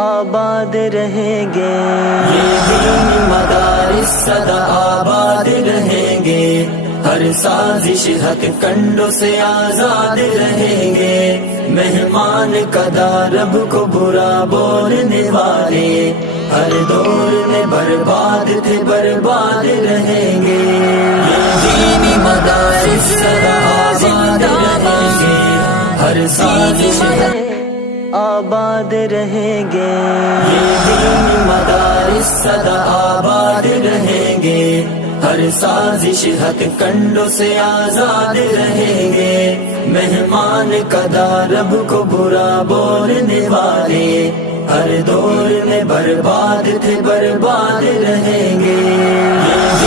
آباد رہیں گے، یہ دین مدارس سدا آباد رہیں گے، ہر سازش حق کنڈوں سے آزاد رہیں گے، مہمان قدا رب کو برا بولنے والے ہر دور میں برباد تھے برباد رہیں گے، یہ دین مدارس سدا آباد رہیں گے، ہر سازش حق آباد رہیں گے، یہ دین مدارس سدا آباد رہیں گے، ہر سازش حق کنڈوں سے آزاد رہیں گے، مہمان قدا رب کو برا بولنے والے ہر دور میں برباد تھے برباد رہیں گے، یہ